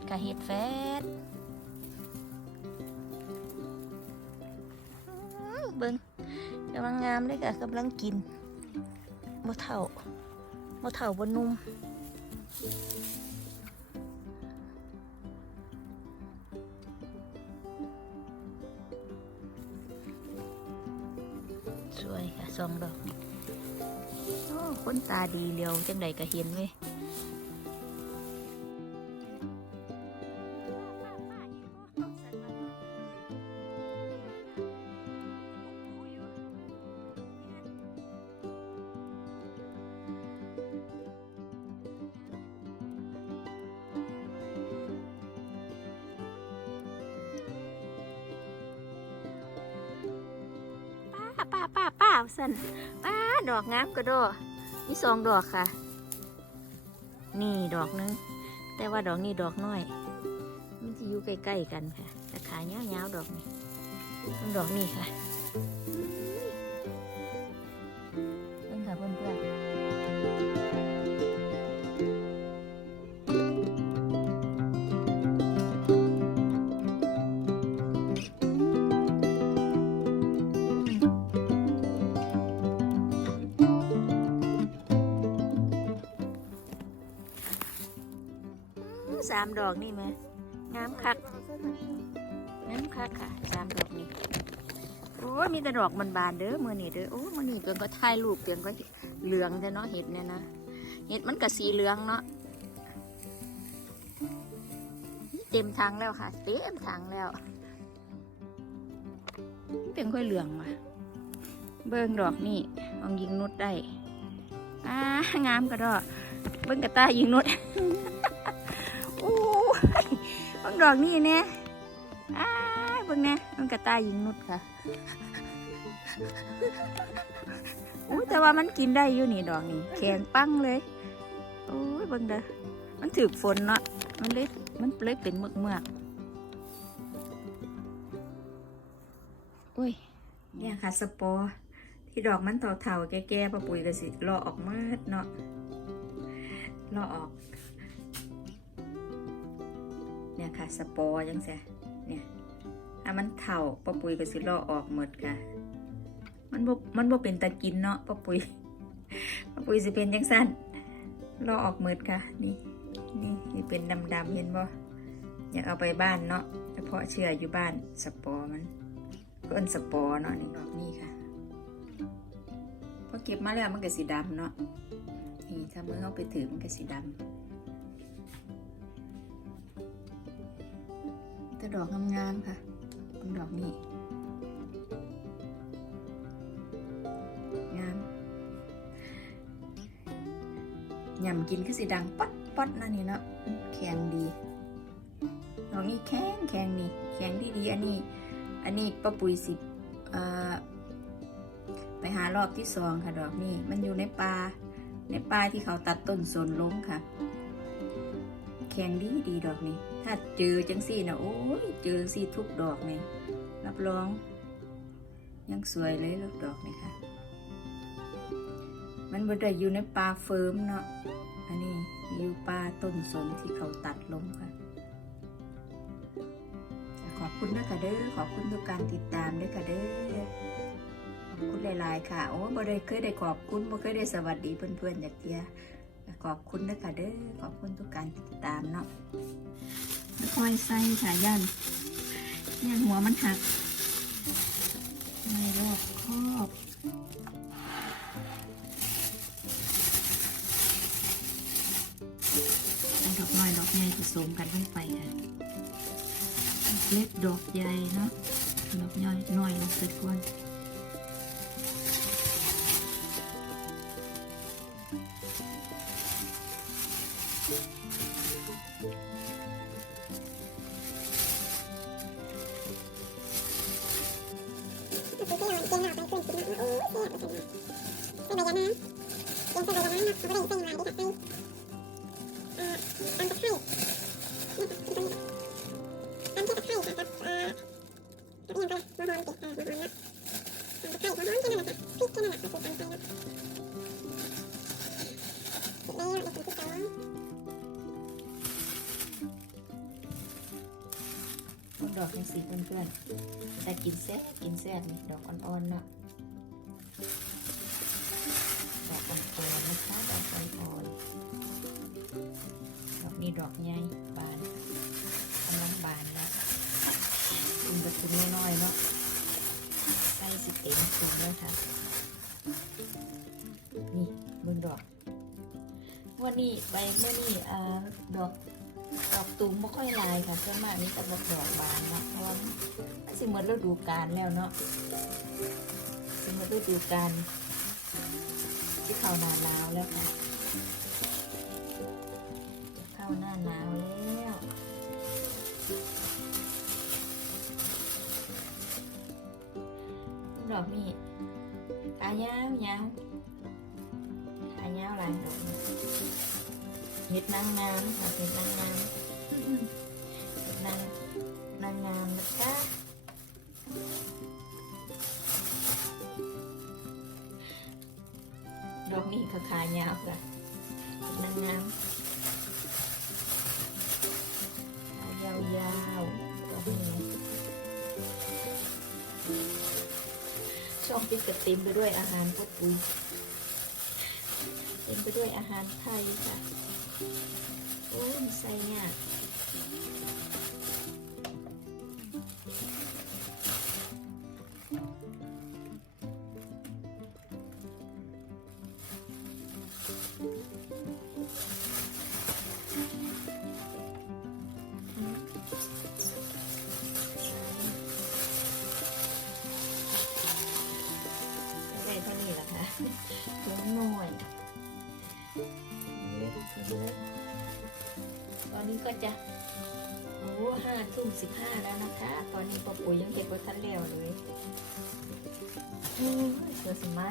ดค่ะเห็ดแฟดเบิ้งกำลังงามเลยค่ะกำลังกินบ่เท่าบ่เท่าบ่นุ่มสวยค่ะสองดอกโอ้คนตาดีเลียวจังใดก็เห็นเว้ย ป้าป้าป้าสันป้าดอกงามกระโดดมีสองดอกค่ะ นี่ดอกหนึง แต่ว่าดอกนี้ดอกน้อย มันจะอยู่ใกล้ๆกันค่ะแต่ขายาวๆดอกนี้ต้องดอกนี้ค่ะามดอกนี่ไหมงามคักน้ำคักค่ะสามดอกนี้โอ้มีแต่ดอกมันบานเด้อมือนี่เด้อโอ้มือนี่เพียงก็ถ่ายรูปเพียงก็เหลืองแต่เนาะเห็ดเนี่ยนะเห็ดมันก็สีเหลืองเนาะเต็มทางแล้วค่ะ เต็มทางแล้วเพียงค่อยเหลืองว่ะเบิ้งดอกนี่ลองยิงนุดได้อ่างามกระดอกเบิ้งกระตายยิงนุด บิ้งดอกนี่เนี่ยอ้ายเบิ่งแน่มันกระต่ายยิงนุดค่ะอู้แต่ว่ามันกินได้อยู่นี่ดอกนี่แข็งปั้งเลยโอ้ยบิ่งเด้อมันถือฝนเนาะมันเลยมันเลยเป็นเมือกเมือกอุ้ยเนี่ยค่ะสปอร์ที่ดอกมันเถาๆแก่ๆปะปุ๋ยก็สิรอออกมาดเนาะรอออก เนี่ยค่ะ สปอร์จังแซเนี่ยถ้ามันเถ่าป้าปุ๋ยก็สิลอออกหมดค่ะ มันบ่มันบ่เป็นตะกินเนาะป้าปุ๋ยป้าปุ๋ยสิเป็นจังสั้นลอออกหมดค่ะ นี่นี่นี่เป็นดำๆเห็นบ่อยากเอาไปบ้านเนาะเฉพาะเชื่ออยู่บ้านสปอร์มันก็เอิ้นสปอร์เนาะนี่ดอกนี่ค่ะพอเก็บมาแล้วมันก็สีดำเนาะนี่ถ้ามือเอาไปถือมันก็สีดำ แต่ดอกงามๆค่ะเป็นดอกนี้งามยำกินคือสีดังป๊อดป๊อดนั่นนี่เนาะแข็งดีดอกนี้แข็งแข็งนี่แข็งดีดีๆอันนี้ อันนี้ป้าปุ๋ยสิเอ่อไปหารอบที่สองค่ะดอกนี้ มันอยู่ในป่าในป่าที่เขาตัดต้นสนลงค่ะ แข็งดีดีดอกนี้ถ้าเจอจังซี่นะโอ้ยเจอจังซี่ทุกดอกนี่รับรอง ยังสวยเลยลูกดอกนี่ค่ะ มันบ่ได้อยู่ในป่าเฟิร์มเนาะอันนี้อยู่ป่าต้นสนที่เขาตัดลงค่ะขอบคุณนะคะเด้อขอบคุณทุกการติดตามด้วยค่ะเด้อขอบคุณหลาย ๆ ค่ะ โอ้บ่ได้เคยได้ขอบคุณบ่เคยได้สวัสดีเพื่อนๆจากเทีย ขอบคุณนะคะเด้อขอบคุณทุกการติดตามเนาะแล้วค่อยใส่ค่ะยันยันหัวมันหักไม่รอบคอบดอกน้อยดอกใหญ่ผสมกันลงไปค่ะเล็กดอกใหญ่เนาะดอกน้อยน้อยลงไปก่อน ไป ดอกยังสีเพื่อนๆแต่กินแซ่กินแซ่บนี่ดอกอ่อนๆเนาะดอกอ่อนๆนะคะดอกอ่อนๆดอกนี้ดอกใหญ่บานกำลังบานแล้วคุมกระตุ้นน้อยๆเนาะใส่สิเต็มถุงแล้วค่ะนี่มึงดอกวันนี้ไปเมื่อนี้อ่าดอก ดอกตูมไม่ค่อยลายค่ะส่วนมากนี่จะดอกดอกบานเนาะเพราะว่ามันสิหมดฤดูกาลแล้วเนาะสิหมดฤดูกาลที่เข้าหน้าหนาวแล้วค่ะเข้าหน้าหนาวแล้วดอกนี่ขายาวยาวขายาวหลายดอก เห็ดนางงามค่ะเห็ดนางงามเห็ดนางนางงามนะคะดอกนี้ก็ขายาวค่ะนางงามขายาวๆดอกนี้ช่องฟิตกับเต็มไปด้วยอาหารพวกปุ๋ยเต็มไปด้วยอาหารไทยค่ะ โอ้ยใส่ยากได้เท่านี้แหละค่ะถุงหน่อยเล็กเล็ก ตอนนี้ก็จะโอ้ห้าทุ่มสิบห้าแล้วนะคะ ตอนนี้ปอปุ๋ยยังเก็บไว้ทันแล้วเลยอืมเสือสิมา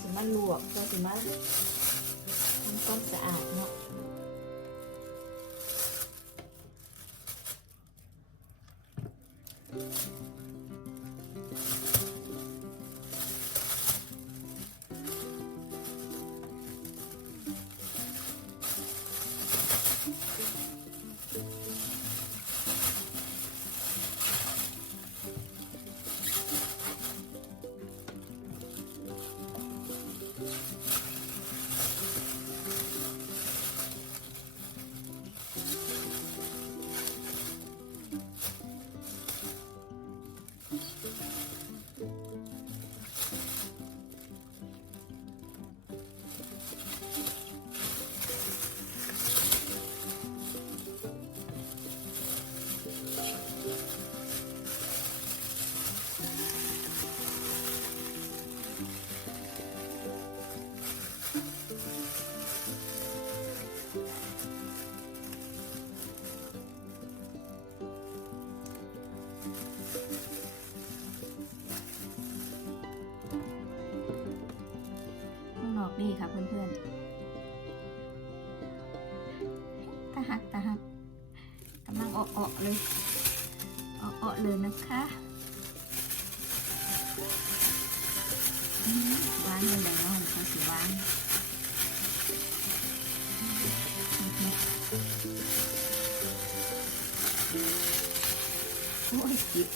สิมาลวกเสือสิมาทำความสะอาดเนาะ กตาหักกำลังเออกๆเลยเออกๆเลยนะคะหวานเลยและเนาะเขาสีหวานโอ้ยติด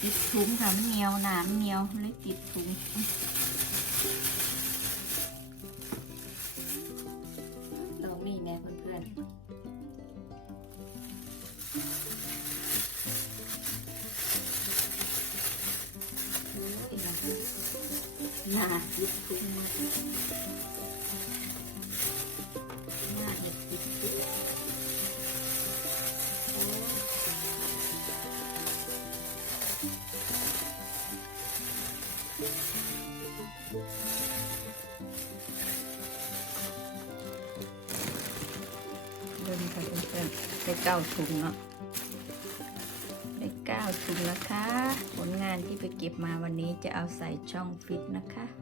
ติดถุงค่ะมันเหนียวหนามเหนียวเลยติดถุง นาติดทุกมากหน้าเห็ดติดทุกโอ้เดินค่ะเพื่อนๆได้เก้าถุงเนาะได้เก้า ถุงแล้วค่ะผลงานที่ไปเก็บมาวันนี้จะเอาใส่ช่องฟิตนะคะ